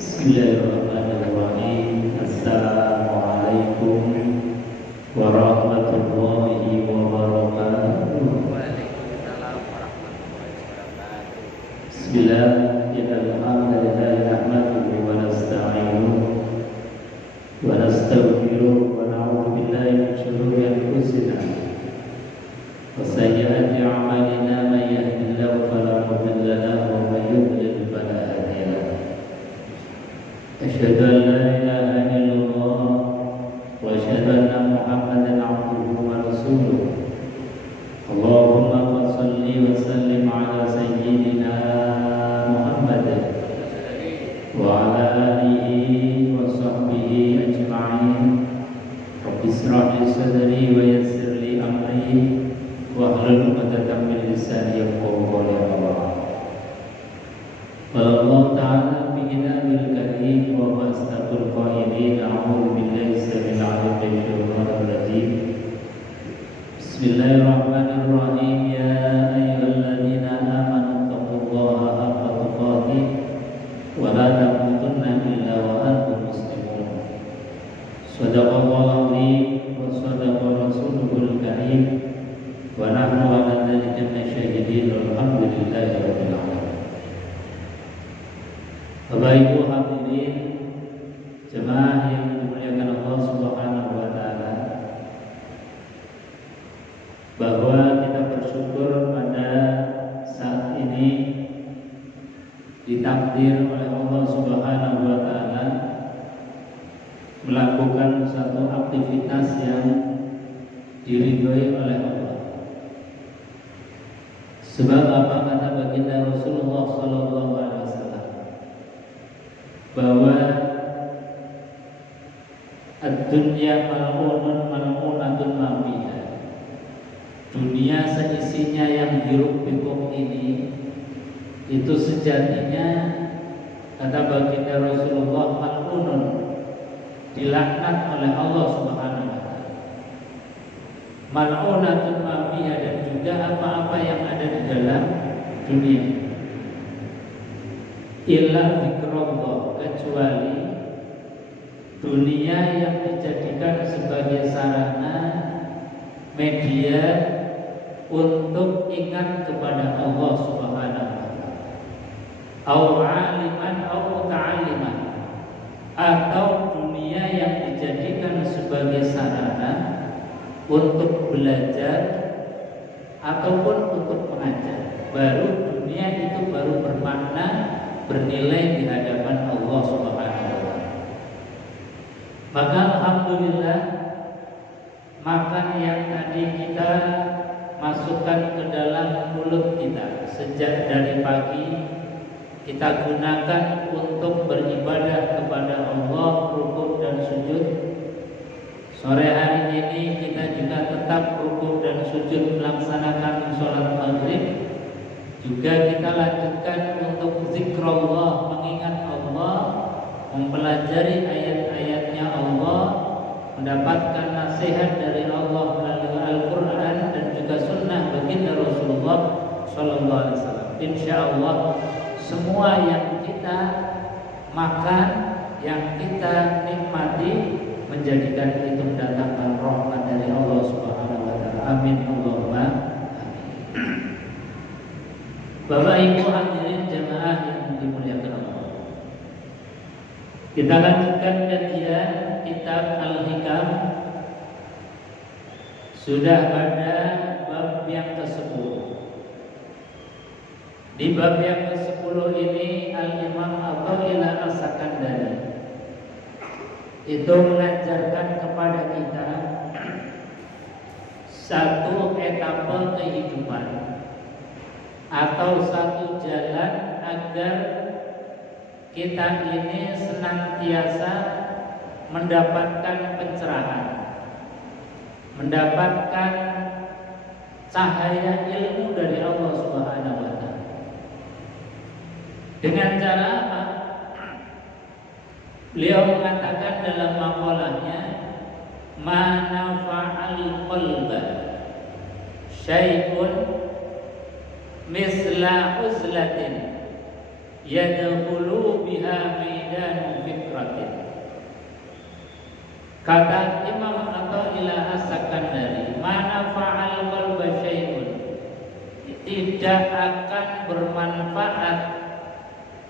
Bismillahirrahmanirrahim. Assalamualaikum warahmatullahi wabarakatuh. Waalaikumsalam warahmatullahi wabarakatuh. Bismillah, alhamdulillah nahmaduhu wa nasta'inuhu wa nastaghfiruh wa na'udzu billahi min shururi anfusina wa sayyi'ati a'malina, may yahdihillahu fala mudilla lahu wa may yudlil fala hadiya lahu. Asyhadu an la ilaha illallah wa asyhadu anna Muhammadan 'abduhu wa rasuluh. Allahumma shalli wa sallim ala sayyidina Muhammad wa ala alihi wa sahbihi ajma'in. Rabbi ishrah li sadri wa yassir li amri wa hlul 'uqdatam min lisani yafqahu qawli. Allah ta'ala fi kitabil karim wa astaqul qailin a'udzu billahi samil 'alim min syaitanir rajim. Bismillahirrahmanirrahim. Ya ayyuhalladzina amanu taqullaha haqqa tuqatih wa la tamutunna illa wa antum muslimun. Shadaqallahu li wa shadaqa rasuluhul karim wa nahnu 'ala dzalika syahidin. Alhamdulillahi rabbil alamin. Bapak Ibu hadirin jemaah yang dimuliakan Allah Subhanahu wa taala, bahwa kita bersyukur pada saat ini ditakdir oleh Allah Subhanahu wa taala melakukan satu aktivitas yang diridhoi oleh Allah. Sebab apa kata baginda Rasulullah sallallahu alaihi wasallam, bahwa ad-dunya mal'unun mal'unatun ma fiha. Dunia seisinya yang hiruk-pikuk ini itu sejatinya kata baginda Rasulullah mal'unun, dilaknat oleh Allah Subhanahu wa taala. Mal'unatun ma fiha, dan juga apa-apa yang ada di dalam dunia. Illa zikrullah, kecuali dunia yang dijadikan sebagai sarana media untuk ingat kepada Allah Subhanahu wa taala. Au aliman au muta'alliman, atau dunia yang dijadikan sebagai sarana untuk belajar ataupun untuk mengajar. Baru dunia itu baru bermakna, bernilai di hadapan Allah Subhanahu wa taala. Maka alhamdulillah, makan yang tadi kita masukkan ke dalam mulut kita sejak dari pagi, kita gunakan untuk beribadah kepada Allah, rukuk dan sujud. Sore hari ini kita juga tetap rukuk dan sujud melaksanakan sholat maghrib. Juga kita lanjutkan untuk zikrullah, mengingat Allah, mempelajari ayat-ayatnya Allah, mendapatkan nasihat dari Allah melalui Al-Quran dan juga sunnah baginda Rasulullah Sallallahu Alaihi Wasallam. Insya Allah semua yang kita makan, yang kita nikmati, menjadikan itu mendatangkan rahmat dari Allah Subhanahu Wa Taala. Amin Allahumma amin. Bapak Ibu hadirin jemaah yang dimuliakan Allah, kita lanjutkan kajian kitab Al-Hikam. Sudah pada bab yang ke-10. Di bab yang ke-10 ini Al-Imam Athaillah As-Sakandari itu mengajarkan kepada kita satu etape kehidupan atau satu jalan agar kita ini senantiasa mendapatkan pencerahan, mendapatkan cahaya ilmu dari Allah Subhanahu wa taala. Dengan cara apa? Beliau mengatakan dalam maqalahnya, "Ma nafa'al qalba syai'un misla uzlatin yadkhulu biha fiha maidanu fikratin. Kata Imam Athaillah As-Sakandari, mana fa'al qalba syai'un, tidak akan bermanfaat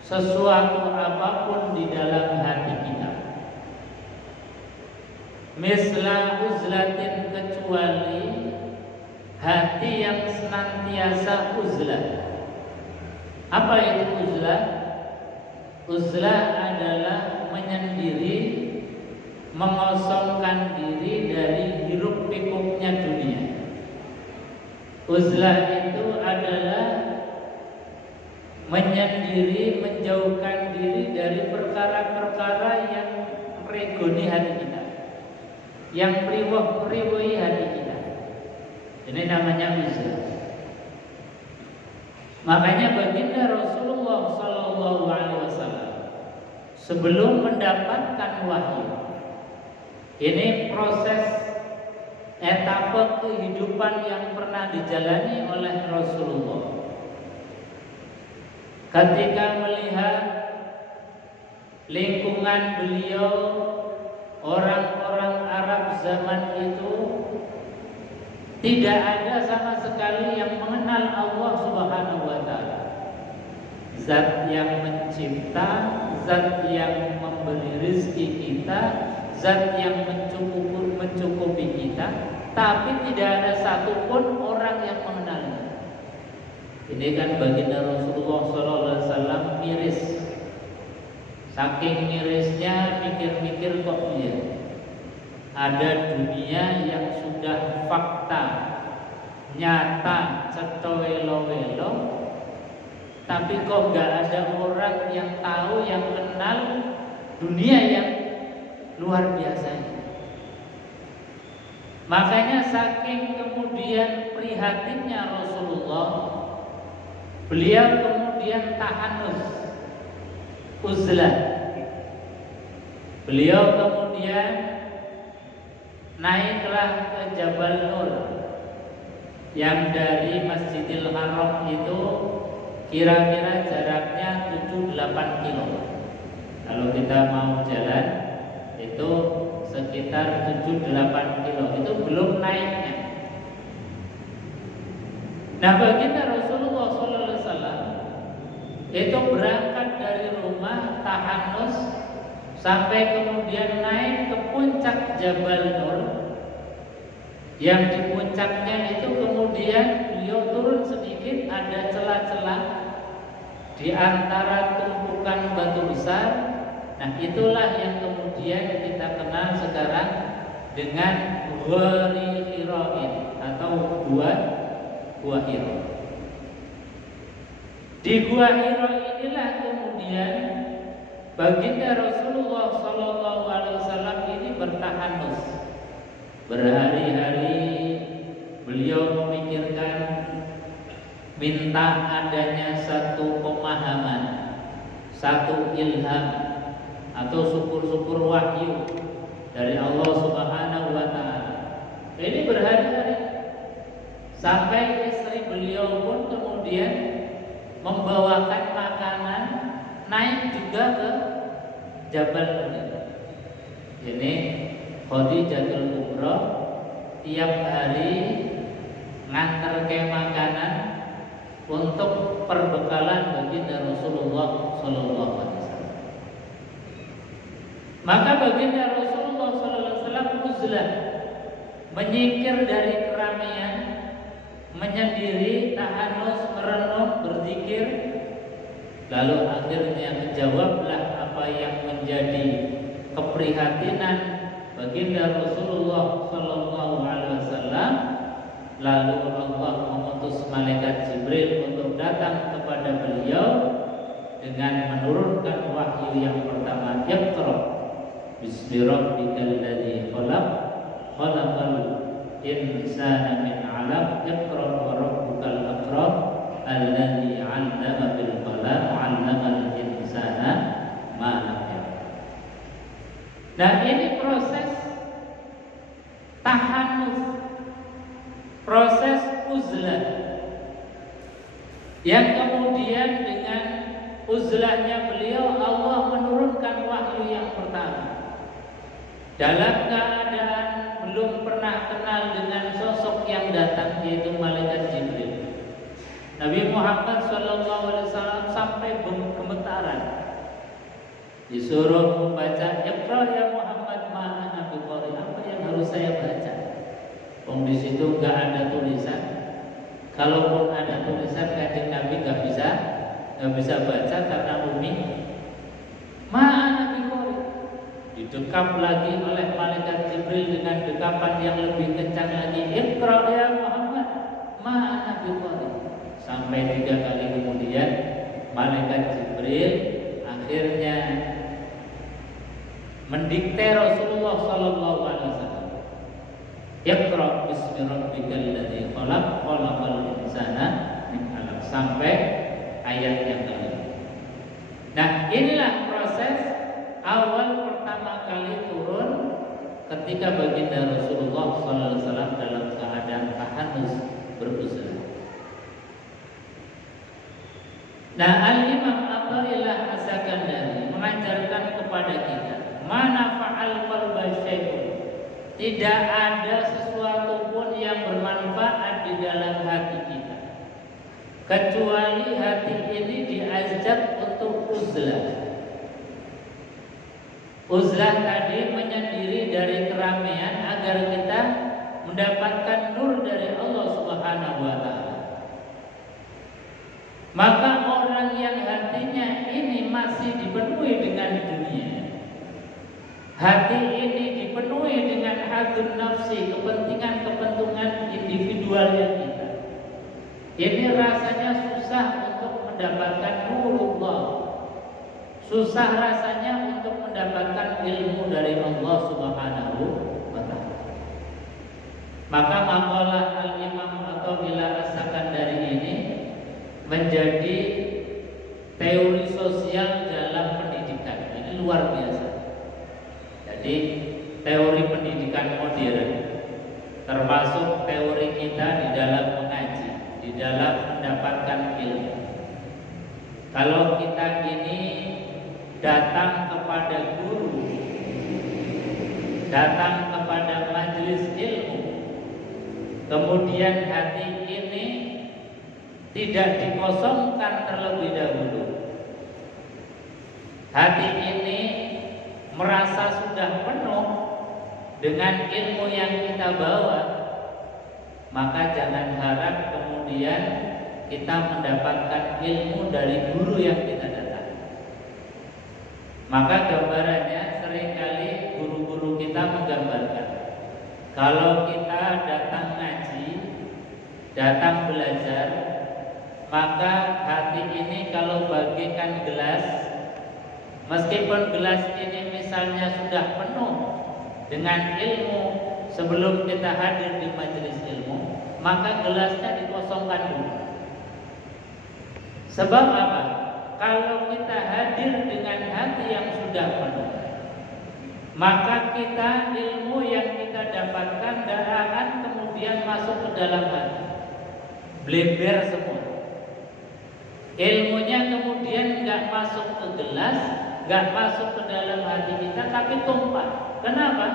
sesuatu apapun di dalam hati kita. Misla uzlatin, kecuali hati yang senantiasa uzlah. Apa itu uzlah? Uzlah adalah menyendiri, mengosongkan diri dari hiruk pikuknya dunia. Uzlah itu adalah menyendiri, menjauhkan diri dari perkara-perkara yang meregoni hati kita, yang meriwah-meriwahi hati kita. Ini namanya uzlah. Makanya baginda Rasulullah SAW sebelum mendapatkan wahyu, ini proses etapa kehidupan yang pernah dijalani oleh Rasulullah. Ketika melihat lingkungan beliau, orang-orang Arab zaman itu tidak ada sama sekali yang mengenal Allah Subhanahu wa Ta'ala, Zat yang mencipta, Zat yang memberi rezeki kita, Zat yang mencukupi kita, tapi tidak ada satupun orang yang mengenalnya. Ini kan baginda Rasulullah SAW miris, saking mirisnya mikir-mikir kok dia ada dunia yang sudah fakta, nyata, cetowelo-welo, tapi kok gak ada orang yang tahu, yang kenal dunia yang luar biasa ini. Makanya saking kemudian prihatinnya Rasulullah, beliau kemudian tahanus, uzlah. Beliau kemudian naiklah ke Jabal Nur yang dari Masjidil Haram itu kira-kira jaraknya 7-8 kilo. Kalau kita mau jalan itu sekitar 7-8 kilo, itu belum naiknya. Nah, baginda Rasulullah SAW itu berangkat dari rumah tahanus sampai kemudian naik ke puncak Jabal Nur, yang di puncaknya itu kemudian beliau turun sedikit, ada celah-celah di antara tumpukan batu besar. Nah, itulah yang kemudian kita kenal sekarang dengan Ghari Hira'in atau Gua Hira. Di Gua Hira inilah kemudian baginda Rasulullah SAW ini bertahanus. Berhari-hari beliau memikirkan, minta adanya satu pemahaman, satu ilham atau syukur-syukur wahyu dari Allah Subhanahu wa Ta'ala. Ini berhari-hari sampai istri beliau pun kemudian membawakan makanan, naik juga ke Jabal Nur. Ini Khadijatul Kubra tiap hari ngantar ke makanan untuk perbekalan baginda Rasulullah Sallallahu Alaihi Wasallam. Maka baginda Rasulullah Sallallahu Alaihi Wasallam uzlah, menyingkir dari keramaian, menyendiri, tahanus, merenung, berzikir. Lalu akhirnya menjawablah apa yang menjadi keprihatinan baginda Rasulullah Sallallahu Alaihi Wasallam. Lalu Allah mengutus malaikat Jibril untuk datang kepada beliau dengan menurunkan wahyu yang pertama, Iqra bismi rabbikal ladzi khalaq, khalaqal insana min 'alaq, Iqra wa rabbukal akram alladzi 'allama bil qalam 'allamal insana ma lam ya'lam. Nah, ini proses tahanus, proses uzlah, yang kemudian dengan uzlahnya beliau Allah merupakan wahyu yang pertama. Dalam keadaan belum pernah kenal dengan sosok yang datang, yaitu malaikat Jibril, Nabi Muhammad SAW sampai gemetaran, disuruh membaca Iqra ya Muhammad ma'ana biqari. Apa yang harus saya baca? Di situ nggak ada tulisan. Kalaupun ada tulisan, Kanjeng Nabi nggak bisa baca karena umi. Ma'ana biqari. Didekap lagi oleh malaikat Jibril dengan dekapan yang lebih kencang lagi. Iqra ya Muhammad ma'ana biqari. Sampai 3 kali kemudian malaikat Jibril akhirnya mendikte Rasulullah sallallahu alaihi wasallam. Iqra bismi rabbikal ladzi khalaq, khalaqal insana min 'alaq, sampai ayat yang kelima. Nah, inilah proses awal pertama kali turun ketika baginda Rasulullah sallallahu alaihi wasallam dalam keadaan tahanus beruzlah. Nah, Al-Imam Athaillah As-Sakandari mengajarkan kepada kita, mana fa'al qalba syai'un. Tidak ada sesuatu pun yang bermanfaat di dalam hati kita kecuali hati ini diajak untuk uzlah. Uzlah tadi menyendiri dari keramaian agar kita mendapatkan nur dari Allah Subhanahu wa taala. Maka orang yang hatinya ini masih dipenuhi dengan dunia, hati ini dipenuhi dengan hadun nafsi, kepentingan individualnya kita, ini rasanya susah untuk mendapatkan nurullah, susah rasanya untuk mendapatkan ilmu dari Allah Subhanahu wa ta'ala. Maka makalah Al-Imam Athaillah As-Sakandari ini menjadi teori sosial dalam pendidikan. Ini luar biasa. Jadi teori pendidikan modern, termasuk teori kita di dalam mengaji, di dalam mendapatkan ilmu. Kalau kita ini datang kepada guru, datang kepada majelis ilmu, kemudian hati ini tidak dikosongkan terlebih dahulu, hati ini merasa sudah penuh dengan ilmu yang kita bawa, maka jangan harap kemudian kita mendapatkan ilmu dari guru yang kita datang. Maka gambarannya seringkali guru-guru kita menggambarkan, kalau kita datang ngaji, datang belajar, maka hati ini kalau bagikan gelas, meskipun gelas ini misalnya sudah penuh dengan ilmu sebelum kita hadir di majelis ilmu, maka gelasnya dikosongkan dulu. Sebab apa? Kalau kita hadir dengan hati yang sudah penuh, maka kita ilmu yang kita dapatkan tidak akan kemudian masuk ke dalam hati, bleber semua. Ilmunya kemudian nggak masuk ke gelas, nggak masuk ke dalam hati kita, tapi tumpah. Kenapa?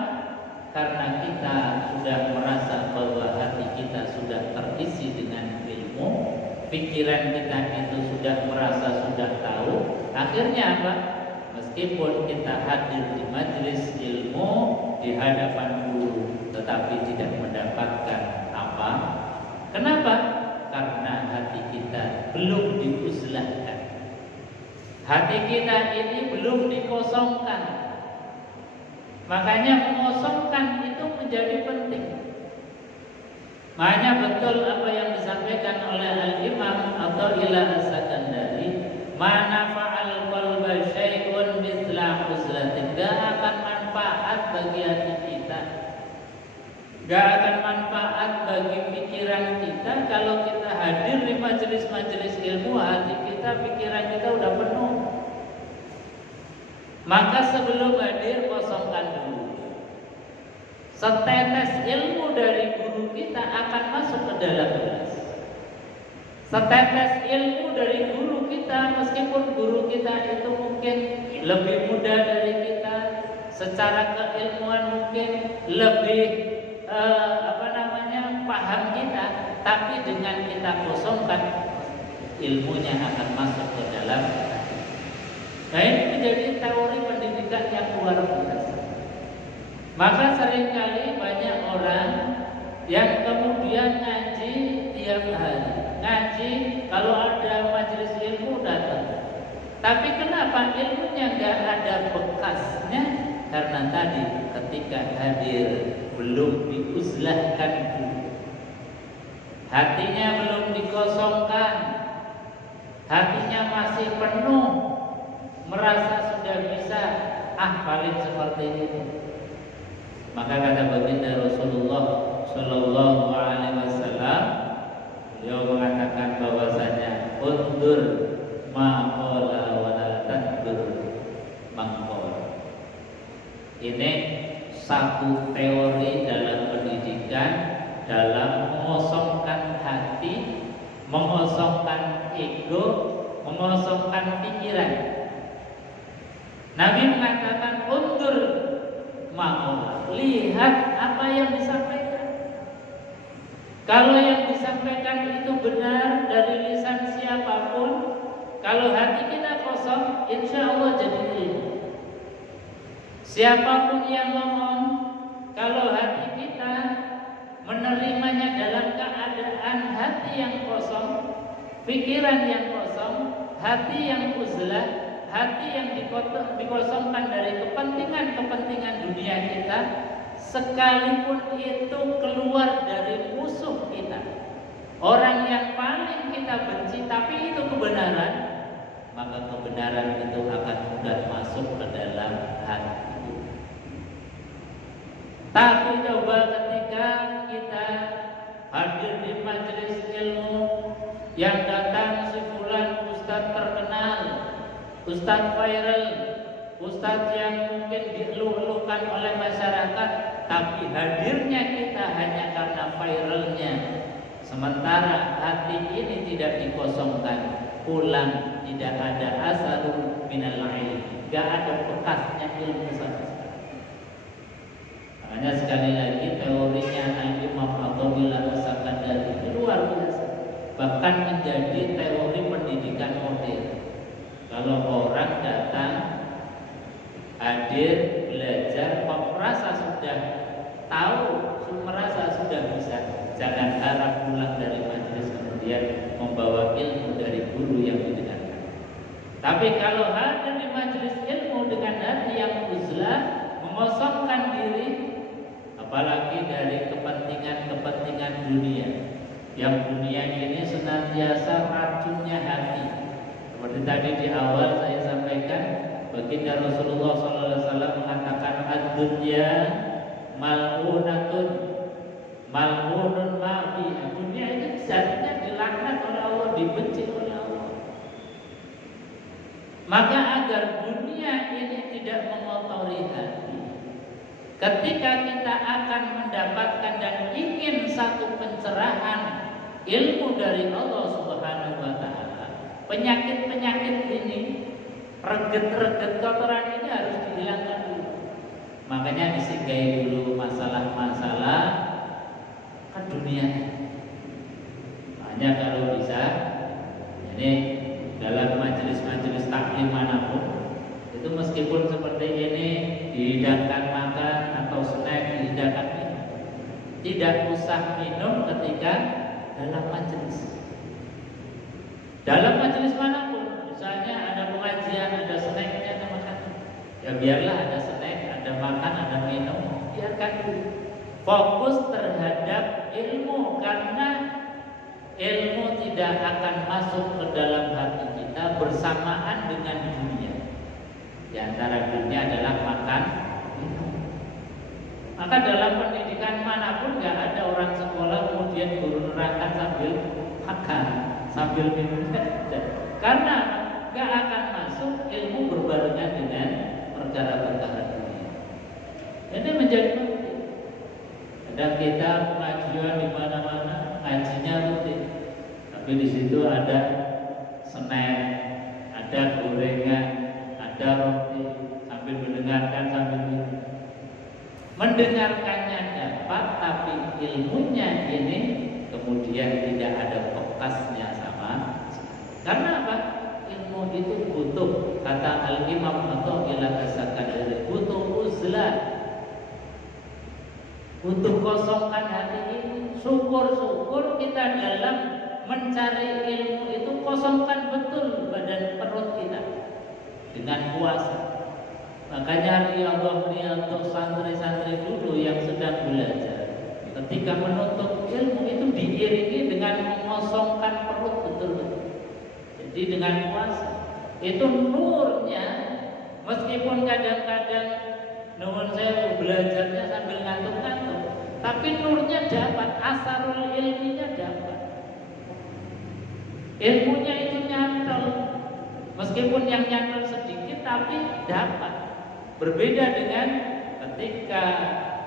Karena kita sudah merasa bahwa hati kita sudah terisi dengan ilmu, pikiran kita itu sudah merasa sudah tahu. Akhirnya apa? Meskipun kita hadir di majelis ilmu di hadapan guru, tetapi tidak mendapatkan apa? Kenapa? Karena hati kita belum diuzlahkan. Hati kita ini belum dikosongkan. Makanya mengosongkan itu menjadi penting. Makanya betul apa yang disampaikan oleh Al-Imam Athaillah As-Sakandari, mana fa'al qalba syai'un mithla uzlatin. Gak akan manfaat bagi hati kita, gak akan manfaat bagi pikiran kita kalau kita hadir di majelis-majelis ilmu, hati kita, pikiran kita udah penuh. Maka sebelum hadir kosongkan dulu. Setetes ilmu dari guru kita akan masuk ke dalam gelas. Setetes ilmu dari guru kita, meskipun guru kita itu mungkin lebih muda muda dari kita, secara keilmuan mungkin lebih paham kita, tapi dengan kita kosongkan, ilmunya akan masuk ke dalam. Nah, ini menjadi teori pendidikan yang luar biasa. Maka seringkali banyak orang yang kemudian ngaji tiap hari, ngaji kalau ada majelis ilmu datang. Tapi kenapa ilmunya nggak ada bekasnya? Karena tadi ketika hadir belum diuzlahkan dulu, hatinya belum dikosongkan, hatinya masih penuh, merasa sudah bisa, paling seperti ini. Maka kata baginda Rasulullah Shallallahu Alaihi Wasallam, beliau mengatakan bahwasanya undur maqala wala tandur maqala. Ini satu teori dalam pendidikan, dalam mengosongkan hati, mengosongkan ego, mengosongkan pikiran. Nabi mengatakan undur maqala, lihat apa yang disampaikan. Kalau yang disampaikan itu benar dari lisan siapapun, kalau hati kita kosong, insya Allah jadi ilmu. Siapapun yang ngomong, kalau hati kita menerimanya dalam keadaan hati yang kosong, pikiran yang kosong, hati yang uzlah, hati yang dikosongkan dari kepentingan-kepentingan dunia kita, sekalipun itu keluar dari musuh kita, orang yang paling kita benci, tapi itu kebenaran, maka kebenaran itu akan mudah masuk ke dalam hati. Tapi coba ketika kita hadir di majelis ilmu, yang datang si fulan ustadz terkenal, ustadz viral, ustadz yang mungkin dieluh-elukan oleh masyarakat, tapi hadirnya kita hanya karena viralnya. Sementara hati ini tidak dikosongkan, pulang tidak ada asarul minal ilm, gak ada bekasnya ilmu sama sekali. Makanya sekali lagi teorinya Al-Imam Athaillah As-Sakandari itu luar biasa, bahkan menjadi teori pendidikan modern. Kalau orang datang hadir belajar, merasa sudah tahu, merasa sudah bisa, jangan harap pulang dari majelis kemudian membawa ilmu dari guru yang didengarkan. Tapi kalau hadir di majelis ilmu dengan hati yang uzlah, mengosongkan diri, apalagi dari kepentingan-kepentingan dunia, yang dunia ini senantiasa racunnya hati. Seperti tadi di awal saya sampaikan, baginda Rasulullah SAW mengatakan ad-dunya mal'unatun mal'unun ma fiha. Dunia ini zatnya dilaknat oleh Allah, dibenci oleh Allah. Maka agar dunia ini tidak mengotori hati, ketika kita akan mendapatkan dan ingin satu pencerahan ilmu dari Allah Subhanahu wa Ta'ala, penyakit-penyakit ini, reget-reget kotoran ini harus dihilangkan dulu. Makanya disinggahi dulu masalah-masalah ke dunia. Hanya kalau bisa, ini dalam majelis-majelis taklim manapun, itu meskipun seperti ini dihidangkan makan atau snack, dihidangkan minum, tidak usah minum ketika dalam majelis. Dalam majelis manapun, misalnya ada pengajian, ada snacknya, ada makanan, ya biarlah ada snack, ada makan, ada minum, biarkan dulu. Fokus terhadap ilmu, karena ilmu tidak akan masuk ke dalam hati kita bersamaan dengan dunia. Di antara dunia adalah makan, minum. Maka dalam pendidikan manapun gak ada orang sekolah kemudian guru nerangkan sambil makan, sambil minum. Karena gak akan masuk ilmu berbarengan dengan perkara-perkara dunia. Ini menjadi penting. Kadang kita pengajian di mana-mana, ngajinya rutin, tapi di situ ada snack, ada gorengan, ada roti, bekasnya sama. Karena apa? Ilmu itu butuh, kata Al-Imam Athaillah As-Sakandari, butuh uzlah, butuh kosongkan hati ini. Syukur-syukur kita dalam mencari ilmu itu kosongkan betul badan perut kita dengan puasa. Makanya riyadhah santri-santri dulu yang sedang belajar, ketika menuntut ilmu itu diiringi dengan mengosongkan perut betul-betul. Jadi dengan puasa itu nurnya, meskipun kadang-kadang nuwun saya belajarnya sambil ngantuk-ngantuk, tapi nurnya dapat, asarul ilminya dapat. Ilmunya itu nyantol, meskipun yang nyantol sedikit tapi dapat. Berbeda dengan ketika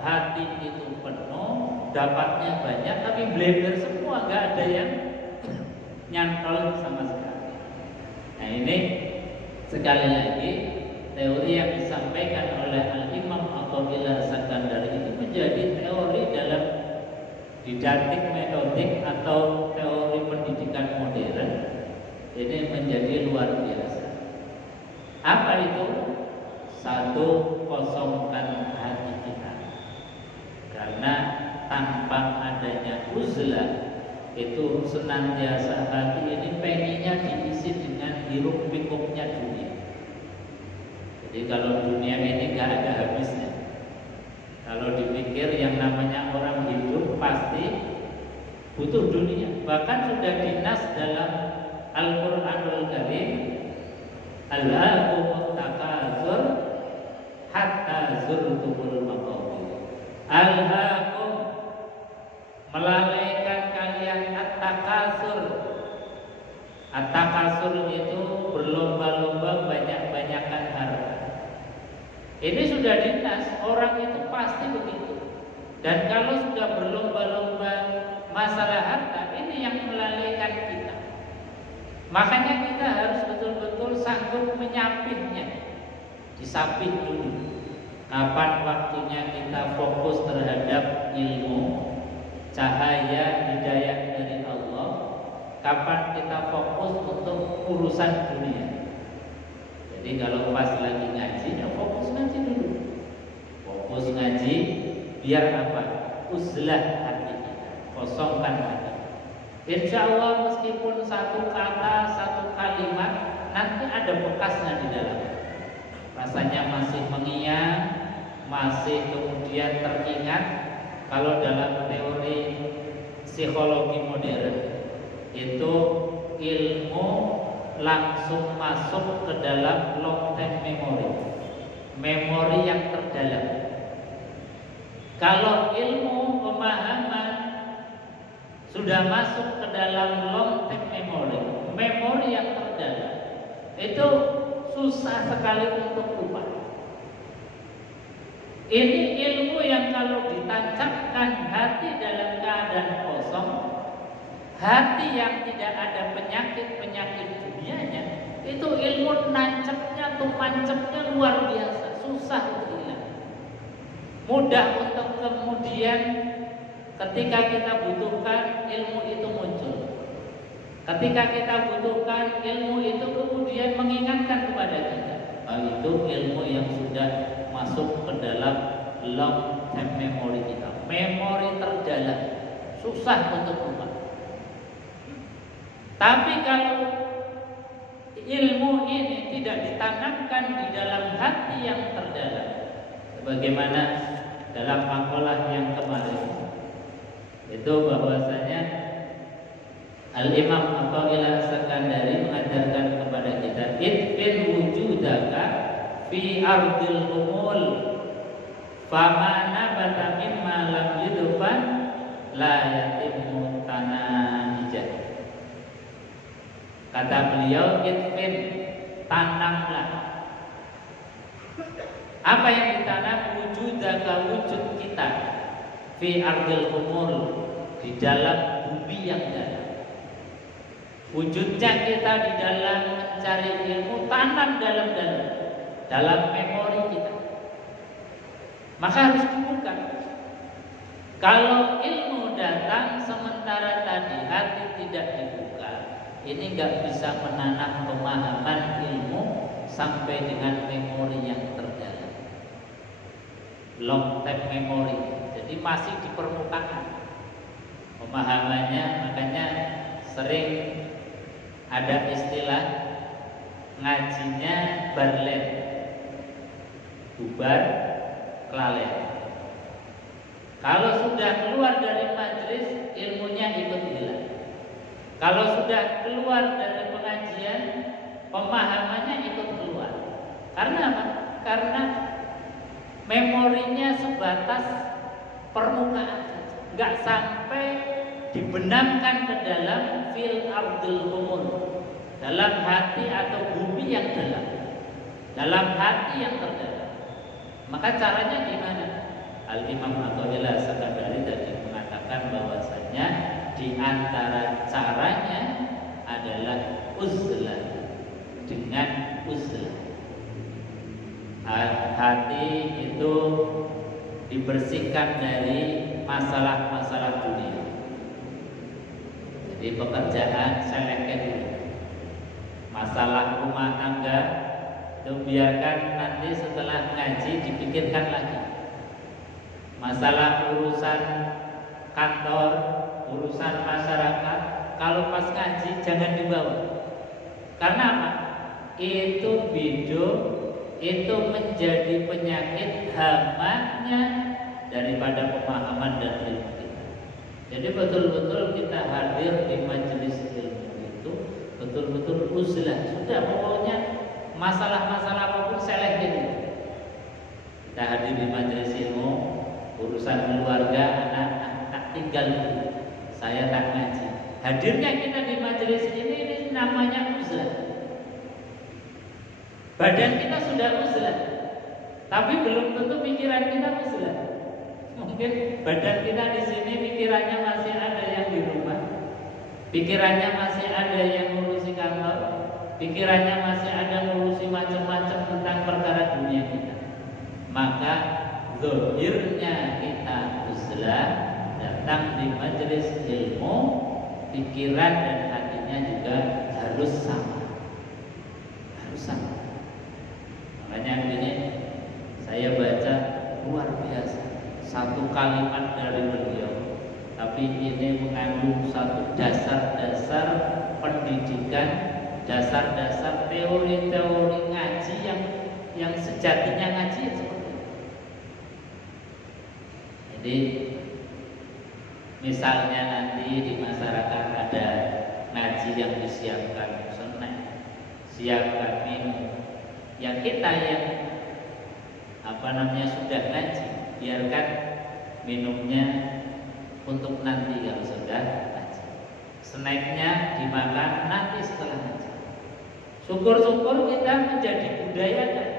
hati itu penuh, dapatnya banyak tapi blender semua, nggak ada yang nyantol sama sekali. Nah ini sekali lagi teori yang disampaikan oleh Al-Imam Athaillah As-Sakandari itu menjadi teori dalam didaktik metodik atau teori pendidikan modern. Ini menjadi luar biasa. Apa itu? Satu, kosongkan hati kita. Karena tanpa adanya uzlah itu senantiasa hati ini pengennya diisi dengan hiruk pikuknya dunia. Jadi kalau dunia ini gak ada habisnya. Kalau dipikir yang namanya orang hidup pasti butuh dunia. Bahkan sudah dinas dalam Al-Quranul Karim, Alhaakumut takatsur hatta zurtumul maqabir. Alhaakum, melalaikan kalian at-takatsur. At-takatsur itu berlomba-lomba banyak-banyakan harta. Ini sudah dinas, orang itu pasti begitu. Dan kalau sudah berlomba-lomba masalah harta, ini yang melalaikan kita. Makanya kita harus betul-betul sanggup menyapihnya. Disapih dulu. Kapan waktunya kita fokus terhadap ilmu, cahaya hidayah dari Allah. Kapan kita fokus untuk urusan dunia. Jadi kalau pas lagi ngaji, ya fokus ngaji dulu. Fokus ngaji, biar apa? Uzlah hati kita, kosongkan hati. Insya Allah meskipun satu kata, satu kalimat, nanti ada bekasnya di dalam. Rasanya masih mengiang, masih kemudian teringat. Kalau dalam teori psikologi modern itu ilmu langsung masuk ke dalam long term memory, memori yang terdalam. Kalau ilmu pemahaman sudah masuk ke dalam long term memory, memori yang terdalam, itu susah sekali untuk lupa. Ini ilmu yang kalau ditancapkan hati dalam keadaan kosong, hati yang tidak ada penyakit-penyakit dunianya, itu ilmu nancapnya atau mancepnya luar biasa, susah untuk hilang. Mudah untuk kemudian ketika kita butuhkan ilmu itu muncul. Ketika kita butuhkan ilmu itu kemudian mengingatkan kepada kita. Itu ilmu yang sudah masuk ke dalam long term memory kita, memori terdalam, susah untuk lupa. Tapi kalau ilmu ini tidak ditanamkan di dalam hati yang terdalam, sebagaimana dalam makalah yang kemarin itu bahwasanya Al-Imam Athaillah As-Sakandari mengajarkan kepada kita, idfin wujudaka fi ardil umul fama nabata mimma lam yudfan la yatimmu tanahijah. Kata beliau, idfin, tanamlah. Apa yang ditanam? Wujudaka, wujud kita fi ardil umul, di dalam bumi yang dalam. Wujudnya kita di dalam mencari ilmu, tanam dalam memori kita. Maka harus dibuka. Kalau ilmu datang sementara tadi hati tidak dibuka, ini nggak bisa menanam pemahaman ilmu sampai dengan memori yang terdalam, long term memory. Jadi masih di permukaan pemahamannya. Makanya sering ada istilah ngajinya barlen, bubar kelalen. Kalau sudah keluar dari majelis, ilmunya ikut hilang. Kalau sudah keluar dari pengajian, pemahamannya ikut keluar. Karena apa? Karena memorinya sebatas permukaan saja, nggak sampai dibenamkan ke dalam fil ardil umur, dalam hati atau bumi yang dalam hati yang terdalam. Maka caranya gimana? Al-Imam Athaillah Sakandari tadi mengatakan bahwasanya di antara caranya adalah uzlah, dengan uzlah. Hati itu dibersihkan dari masalah-masalah dunia. Jadi pekerjaan selekkan dulu. Masalah rumah tangga itu biarkan nanti setelah ngaji dipikirkan lagi. Masalah urusan kantor, urusan masyarakat, kalau pas ngaji jangan dibawa. Karena apa? Itu biduk, itu menjadi penyakit hamanya daripada pemahaman dan ilmu kita. Jadi betul-betul kita hadir di majelis ilmu itu betul-betul uzlah. Sudah pokoknya masalah-masalah apapun selehin. Kita hadir di majelis ilmu, urusan keluarga, anak tak tinggal dulu. Saya tak ngaji. Hadirnya kita di majelis ini namanya uzlah. Badan kita sudah uzlah, tapi belum tentu pikiran kita uzlah. Mungkin badan kita di sini pikirannya masih ada yang di rumah, pikirannya masih ada yang ngurusi kantor, pikirannya masih ada ngurusi macam-macam tentang perkara dunia kita. Maka zahirnya kita uzlah, datang di majelis ilmu, pikiran dan hatinya juga harus sama. Makanya ini saya baca luar biasa, satu kalimat dari beliau, tapi ini mengandung satu dasar-dasar pendidikan, dasar-dasar teori-teori ngaji yang sejatinya ngaji seperti itu. Jadi misalnya nanti di masyarakat ada ngaji yang disiapkan, siapkan minum. Yang kita yang sudah ngaji, biarkan minumnya untuk nanti kalau sudah ngaji. Snacknya dimakan nanti setelah ngaji. Syukur-syukur kita menjadi budaya kan.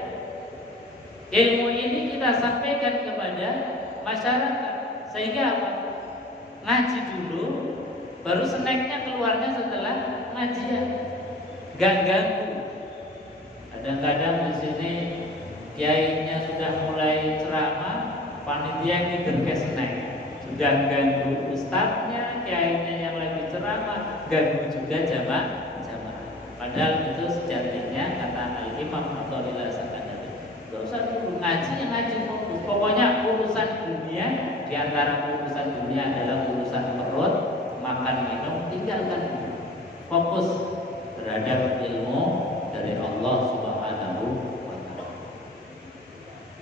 Ilmu ini kita sampaikan kepada masyarakat, sehingga apa? Ngaji dulu, baru snacknya keluarnya setelah ngajian. Gak ganggu. Kadang-kadang di sini kiainya sudah mulai ceramah, panitia ngider ke snack, sudah ganggu ustadznya, kiainya yang lagi ceramah, ganggu juga jamaah. Padahal itu sejatinya kata Al-Imam Athaillah Sakandari, gak usah dulu ngaji fokus. Pokoknya urusan dunia, diantara urusan dunia adalah urusan perut, makan minum, tinggalkan. Fokus terhadap ilmu dari Allah Subhanahu wa ta'ala.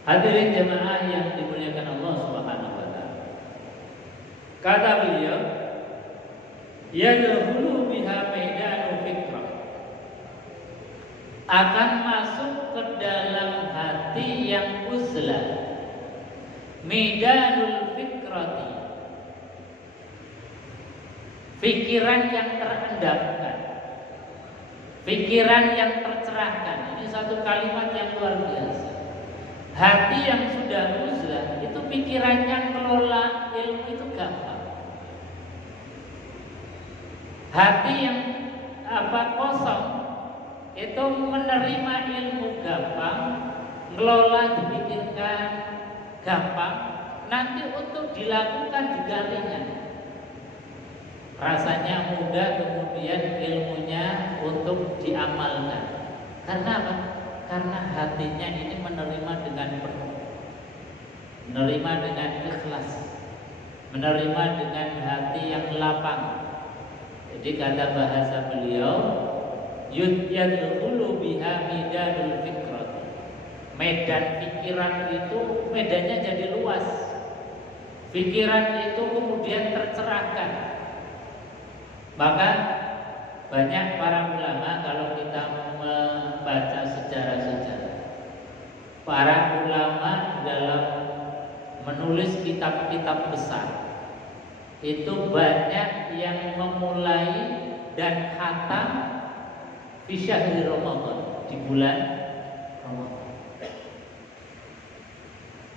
Hadirin jemaah yang dimuliakan Allah Subhanahu wa ta'ala. Kata beliau, yadkhulu biha maidanu fikrah, akan masuk ke dalam hati yang uzlah, maidanul fikrati, pikiran yang terendapkan, pikiran yang tercerahkan. Ini satu kalimat yang luar biasa. Hati yang sudah uzlah itu pikirannya kelola ilmu itu gampang. Hati yang kosong itu menerima ilmu gampang, ngelola dipikirkan gampang, nanti untuk dilakukan juga ringan. Rasanya mudah, kemudian ilmunya untuk diamalkan. Karena apa? Karena hatinya ini menerima dengan penuh, menerima dengan ikhlas, menerima dengan hati yang lapang. Jadi kata bahasa beliau, yadkhulu biha midanul fikrat. Medan pikiran itu medannya jadi luas. Pikiran itu kemudian tercerahkan. Maka banyak para ulama, kalau kita membaca sejarah-sejarah, para ulama dalam menulis kitab-kitab besar itu banyak yang memulai dan khatam fi syahri Ramadan, di bulan Ramadan.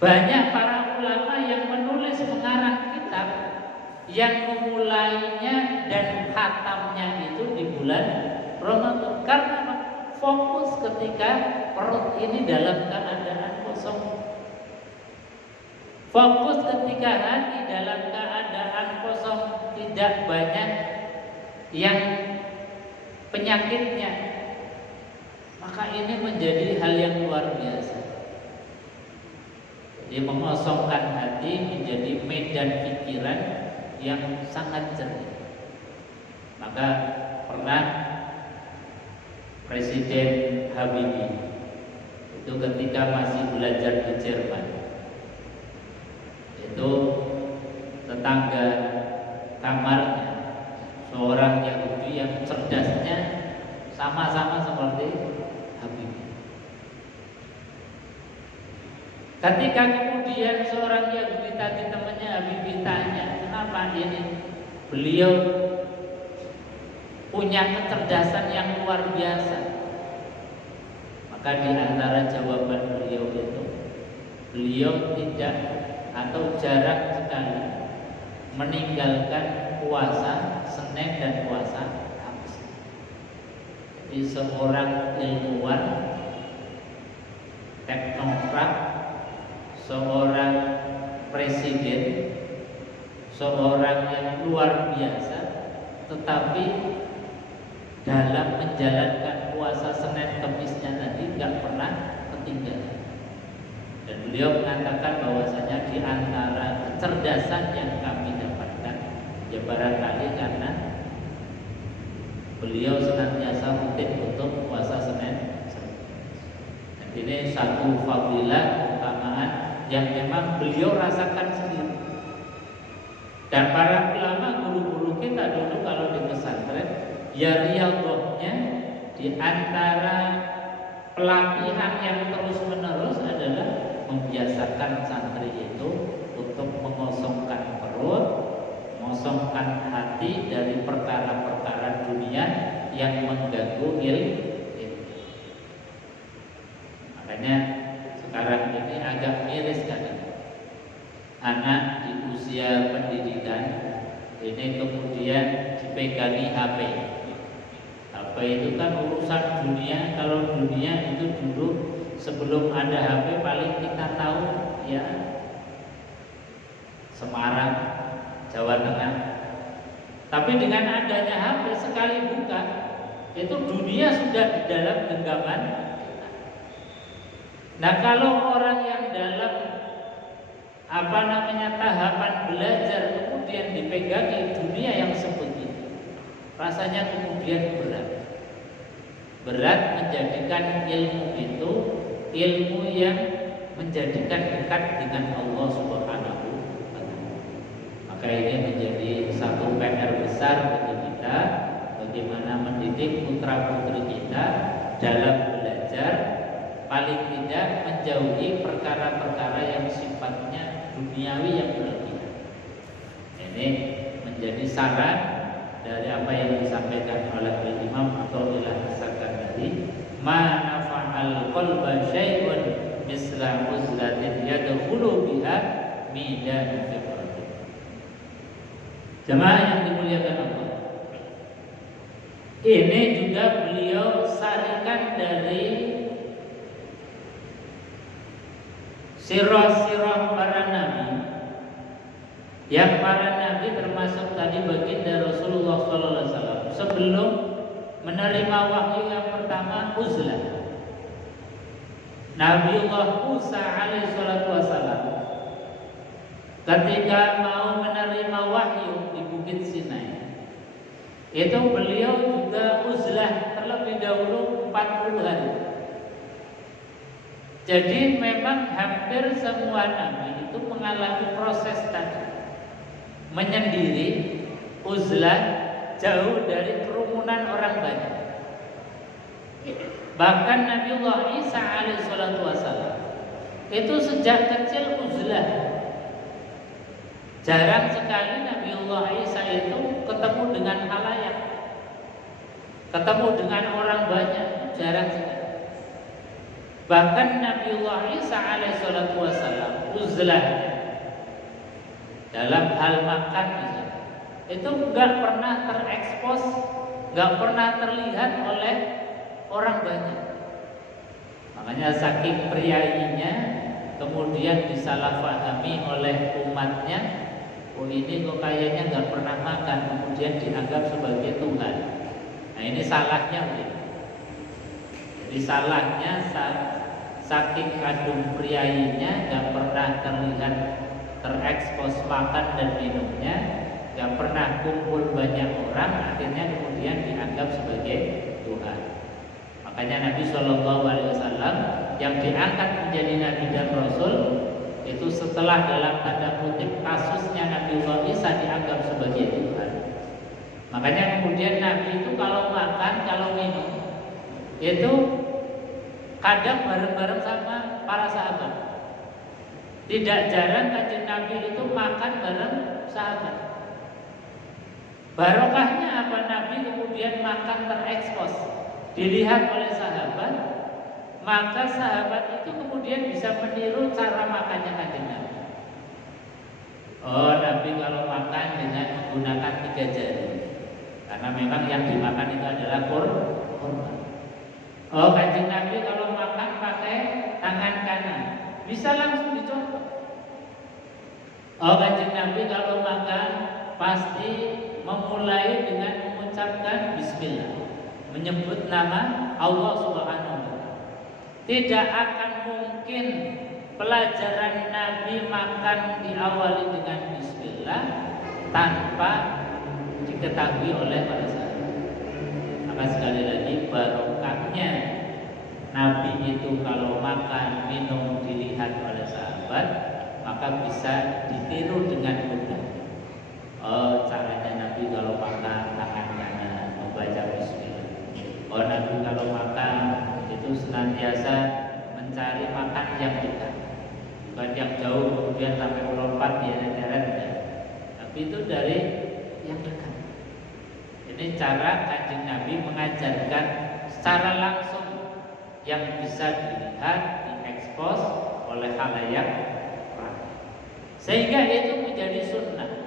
Banyak para ulama yang menulis mengarang kitab yang memulainya dan khatamnya itu di bulan Ramadan. Karena fokus ketika perut ini dalam keadaan kosong, fokus ketika hati dalam keadaan kosong, tidak banyak yang penyakitnya, maka ini menjadi hal yang luar biasa. Jadi mengosongkan hati menjadi medan pikiran yang sangat jernih. Maka pernah Presiden Habibie itu ketika masih belajar di Jerman, itu tetangga kamarnya seorang Yahudi yang cerdasnya sama-sama seperti Habibie. Ketika kemudian seorang Yahudi tadi, temannya Habibie, tanya, kenapa ini beliau punya kecerdasan yang luar biasa? Maka di antara jawaban beliau itu, beliau tidak atau jarang sekali meninggalkan puasa Senin dan puasa Kamis. Jadi seorang ilmuwan, teknokrat, seorang presiden, seorang yang luar biasa, tetapi dalam menjalankan puasa Senin Kamisnya tadi nggak pernah ketinggalan. Dan beliau mengatakan bahwasanya di antara kecerdasan yang kami dapatkan, ya barangkali karena beliau senantiasa rutin untuk puasa Senin. Dan ini satu fadilah, keutamaan yang memang beliau rasakan sendiri. Dan para ulama, guru-guru kita dulu kalau di pesantren, ya riyadhahnya di antara pelatihan yang terus-menerus adalah membiasakan santri itu untuk mengosongkan perut, mengosongkan hati dari perkara-perkara dunia yang mengganggu ilmu. Makanya sekarang ini agak miris kan, anak di usia pendidikan ini kemudian dipegangi HP. HP itu kan urusan dunia. Kalau dunia itu dulu sebelum ada HP paling kita tahu ya Semarang, Jawa Tengah. Tapi dengan adanya HP sekali buka, itu dunia sudah di dalam genggaman. Nah, kalau orang yang dalam tahapan belajar kemudian dipegangi dunia yang sebegitu, rasanya kemudian berat menjadikan ilmu itu ilmu yang menjadikan dekat dengan Allah Subhanahu wa Ta'ala. Maka ini menjadi satu PR besar bagi kita, bagaimana mendidik putra-putri kita dalam belajar, paling tidak menjauhi perkara-perkara yang sifatnya duniawi yang berlebihan. Ini menjadi saran dari apa yang disampaikan oleh Imam Athaillah As-Sakandari, ma nafa'al qalba syai'un misla uzlatin yadkhulu biha midan fiqratin. Jemaah yang dimuliakan Allah, ini juga beliau sarikan dari sirah-sirah para nabi Yang para nabi termasuk tadi baginda Rasulullah SAW sebelum menerima wahyu yang pertama uzlah. Nabiullah Musa alaihissalatu wassalam ketika mau menerima wahyu di Bukit Sinai, itu beliau juga uzlah terlebih dahulu 40 hari. Jadi memang hampir semua nabi itu mengalami proses tadi, menyendiri, uzlah, jauh dari kerumunan orang banyak. Bahkan Nabiullah Isa alaihissalatu wassalam itu sejak kecil uzlah. Jarang sekali Nabiullah Isa itu ketemu dengan khalayak, ketemu dengan orang banyak, jarang sekali. Bahkan Nabiullah Isa alaihissalatu wassalam uzlahnya dalam hal makan misalnya, itu nggak pernah terekspos, nggak pernah terlihat oleh orang banyak. Makanya saking priainya kemudian disalahpahami oleh umatnya. Oh ini kok kayaknya nggak pernah makan, kemudian dianggap sebagai Tuhan. Nah ini salahnya, jadi salahnya saking kadung priainya nggak pernah terlihat terekspos makan dan minumnya, nggak pernah kumpul banyak orang, akhirnya kemudian dianggap sebagai Tuhan. Makanya Nabi SAW yang diangkat menjadi Nabi dan Rasul itu setelah dalam tanda kutip kasusnya Nabiullah Isa dianggap sebagai Tuhan. Makanya kemudian Nabi itu kalau makan, kalau minum itu kadang bareng-bareng sama para sahabat. Tidak jarang Kanjeng Nabi itu makan bareng sahabat. Barokahnya apa? Nabi kemudian makan terekspos, dilihat oleh sahabat, maka sahabat itu kemudian bisa meniru cara makannya Kanjeng Nabi. Oh, Nabi kalau makan dengan menggunakan 3 jari, karena memang yang dimakan itu adalah kurma. Oh, Kanjeng Nabi kalau makan pakai tangan kanan, bisa langsung dicontoh. Oh, Kanjeng Nabi kalau makan pasti memulai dengan mengucapkan bismillah, menyebut nama Allah Subhanahu wa taala. Tidak akan mungkin pelajaran Nabi makan diawali dengan bismillah tanpa diketahui oleh para sahabat. Maka sekali lagi barokahnya Nabi itu kalau makan minum dilihat oleh sahabat, maka bisa ditiru dengan mudah. Oh, caranya Nabi kalau makan tangan kanan membaca bismillah. Oh, Nabi kalau makan itu senantiasa mencari makan yang dekat, bukan yang jauh kemudian sampai melompat di jalan tidak. Tapi itu dari yang dekat. Ini cara Kanjeng Nabi mengajarkan secara langsung yang bisa dilihat, diekspos oleh khalayak ramai. Sehingga itu menjadi sunnah.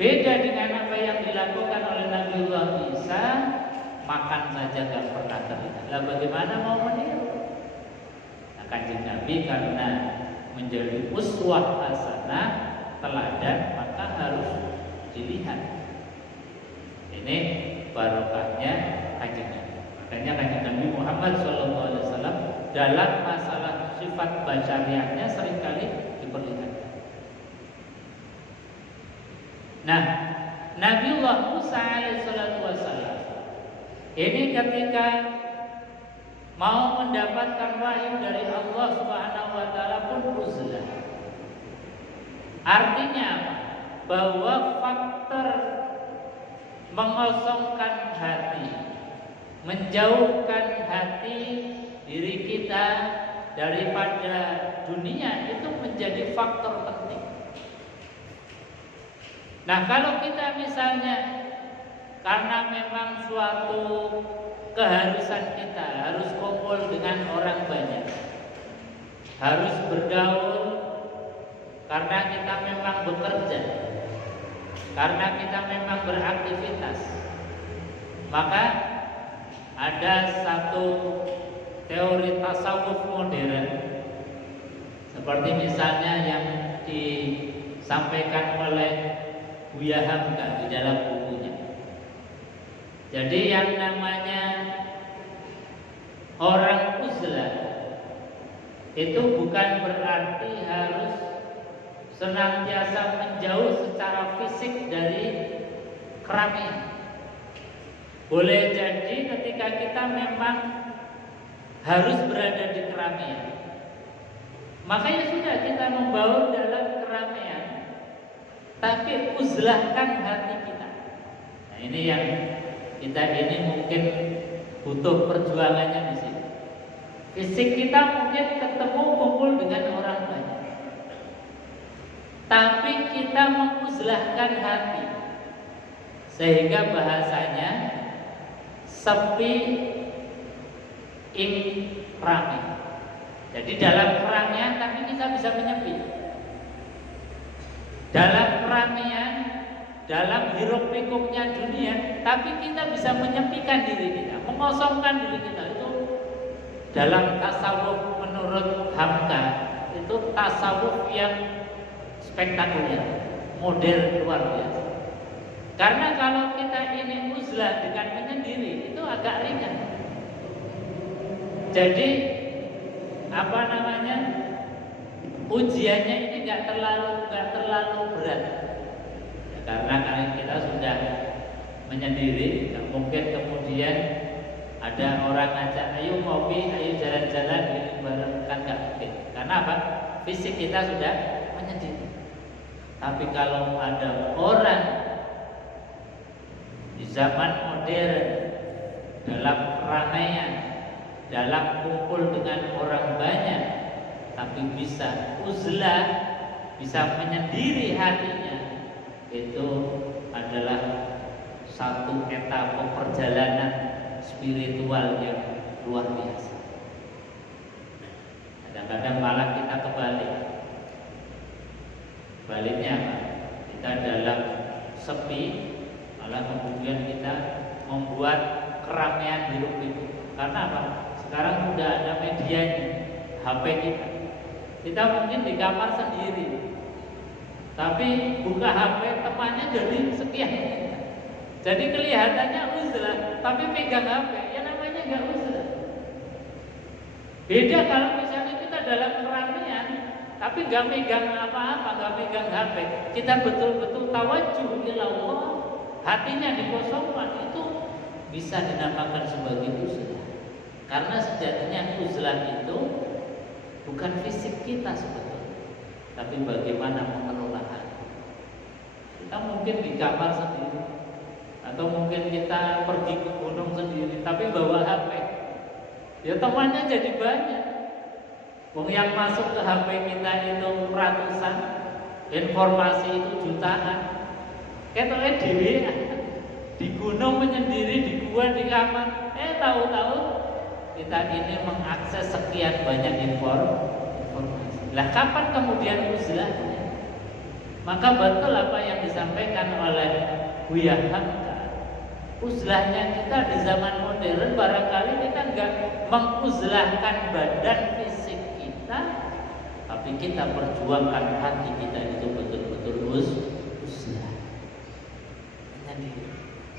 Beda dengan apa yang dilakukan oleh Nabiullah Isa, makan saja gak pernah terlihat. Lah bagaimana mau meniru? Nah, Kanjeng Nabi karena menjadi uswah hasanah, teladan, maka harus dilihat. Ini barokahnya Kanjeng Nabi. Makanya Kanjeng Nabi Muhammad SAW dalam masalah sifat basyariahnya seringkali diperlihatkan. Nah, Nabiullah Musa alaihissalam ini ketika mau mendapatkan wahyu dari Allah Subhanahu wa taala pun uzlah. Artinya apa? Bahwa faktor mengosongkan hati, menjauhkan hati diri kita daripada dunia itu menjadi faktor penting. Nah, kalau kita misalnya karena memang suatu keharusan kita harus kumpul dengan orang banyak, harus bergaul karena kita memang bekerja, karena kita memang beraktivitas, maka ada satu teori tasawuf modern seperti misalnya yang disampaikan oleh Buya Hamka di dalam bukunya. Jadi yang namanya orang uzlah itu bukan berarti harus senantiasa menjauh secara fisik dari keramaian. Boleh jadi ketika kita memang harus berada di keramaian, makanya sudah kita membaur dalam keramaian, tapi uzlahkan hati kita. Nah, ini yang kita ini mungkin butuh perjuangannya di sini. Fisik kita mungkin ketemu kumpul dengan orang banyak, tapi kita menguzlahkan hati sehingga bahasanya sepi ing rame. Jadi dalam keramaian tapi kita bisa menyepi. Dalam keramaian, dalam hiruk pikuknya dunia, tapi kita bisa menyepikan diri kita, mengosongkan diri kita. Itu dalam tasawuf menurut Hamka itu tasawuf yang spektakuler, model luar biasa. Karena kalau kita ini uzlah dengan menyendiri itu agak ringan. Jadi apa namanya, ujiannya ini nggak terlalu berat. Ya, karena kita sudah menyendiri, nggak mungkin kemudian ada orang ngajak, ayo ngopi, ayo jalan-jalan ini bareng, kan nggak mungkin. Karena apa? Fisik kita sudah menyendiri. Tapi kalau ada orang di zaman modern dalam keramaian, dalam kumpul dengan orang banyak, tapi bisa uzlah, bisa menyendiri hatinya, itu adalah satu etapa perjalanan spiritual yang luar biasa. Kadang-kadang malah kita kebalik. Baliknya apa? Kita dalam sepi, malah kemudian kita membuat keramaian hidup itu. Karena apa? Sekarang sudah ada medianya, HP kita. Kita mungkin di kamar sendiri, tapi buka HP temannya jadi sekian. Jadi kelihatannya uzlah, tapi pegang HP, ya namanya nggak uzlah. Beda kalau misalnya kita dalam keramaian, tapi nggak megang apa-apa, nggak megang HP, kita betul-betul tawajuh ila Allah, hatinya dikosongkan, itu bisa dinamakan sebagai uzlah. Karena sejatinya uzlah itu bukan fisik kita sebetulnya, tapi bagaimana mengelola hati. Kita mungkin di kamar sendiri, atau mungkin kita pergi ke gunung sendiri, tapi bawa HP. Ya temannya jadi banyak. Wong yang masuk ke HP kita itu ratusan, informasi itu jutaan. Ketoknya dewe di gunung menyendiri, di gua, di kamar. Tahu-tahu kita ini mengakses sekian banyak informasi. Lah kapan kemudian uzlahnya? Maka betul apa yang disampaikan oleh Buya Hamka. Uzlahnya kita di zaman modern barangkali kita enggak menguzlahkan badan fisik kita, tapi kita perjuangkan hati kita itu betul-betul uzlah.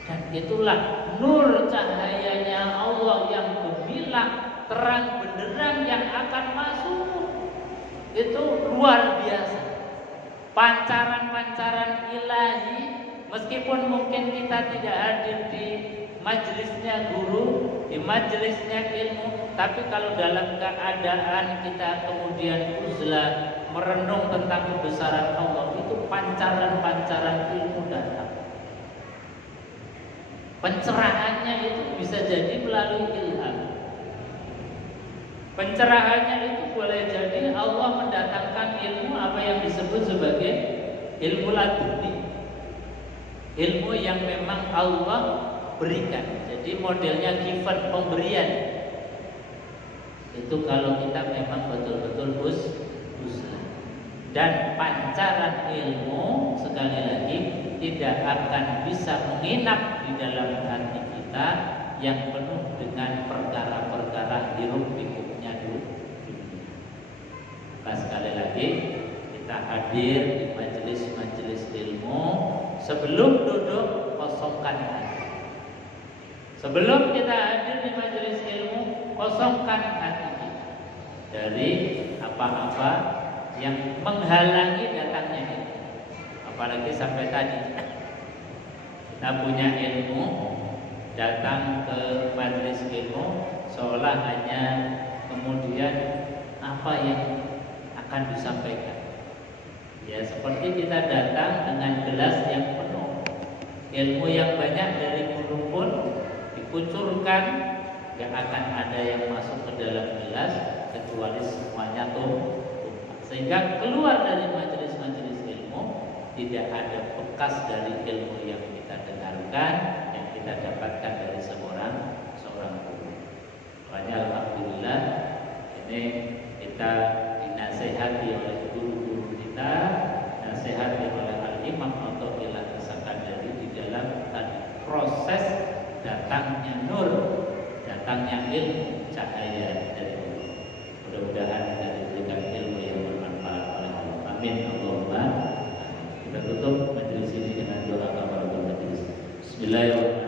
Dan itulah nur cahayanya Allah yang gemilang, terang benderang yang akan masuk. Itu luar biasa. Pancaran-pancaran ilahi, meskipun mungkin kita tidak hadir di majelisnya guru, di majelisnya ilmu, tapi kalau dalam keadaan kita kemudian uzlah, merenung tentang kebesaran Allah, itu pancaran-pancaran ilmu datang. Pencerahannya itu bisa jadi melalui ilham. Pencerahannya itu boleh jadi Allah mendatangkan ilmu apa yang disebut sebagai ilmu laduni, ilmu yang memang Allah berikan. Jadi modelnya given, pemberian. Itu kalau kita memang betul-betul uzlah. Dan pancaran ilmu sekali lagi tidak akan bisa menginap di dalam hati kita yang penuh dengan perkara-perkara hiruk pikuknya dunia. Nah, sekali lagi kita hadir di majelis-majelis ilmu, sebelum duduk kosongkan hati. Sebelum kita hadir di majelis ilmu, kosongkan hati kita dari apa-apa yang menghalangi datangnya ilmu. Apalagi sampai tadi kita punya ilmu, datang ke majelis ilmu seolah hanya kemudian apa yang akan disampaikan. Ya, seperti kita datang dengan gelas yang penuh, ilmu yang banyak dari guru pun dikucurkan, gak akan ada yang masuk ke dalam gelas kecuali semuanya tumpah. Sehingga keluar dari majelis-majelis ilmu tidak ada bekas dari ilmu yang kita dengarkan, yang kita dapatkan dari seorang guru. Makanya alhamdulillah ini kita dinasehati oleh guru-guru kita, nasehati oleh Al-Imam Athaillah As-Sakandari di dalam tadi proses datangnya nur, datangnya ilmu, cahaya dari Allah. Mudah-mudahan kita diberikan ilmu yang bermanfaat oleh Allah. Amin Allahumma. Kita tutup majelis ini dengan doa kafaratul majelis. Bismillahirrahmanirrahim.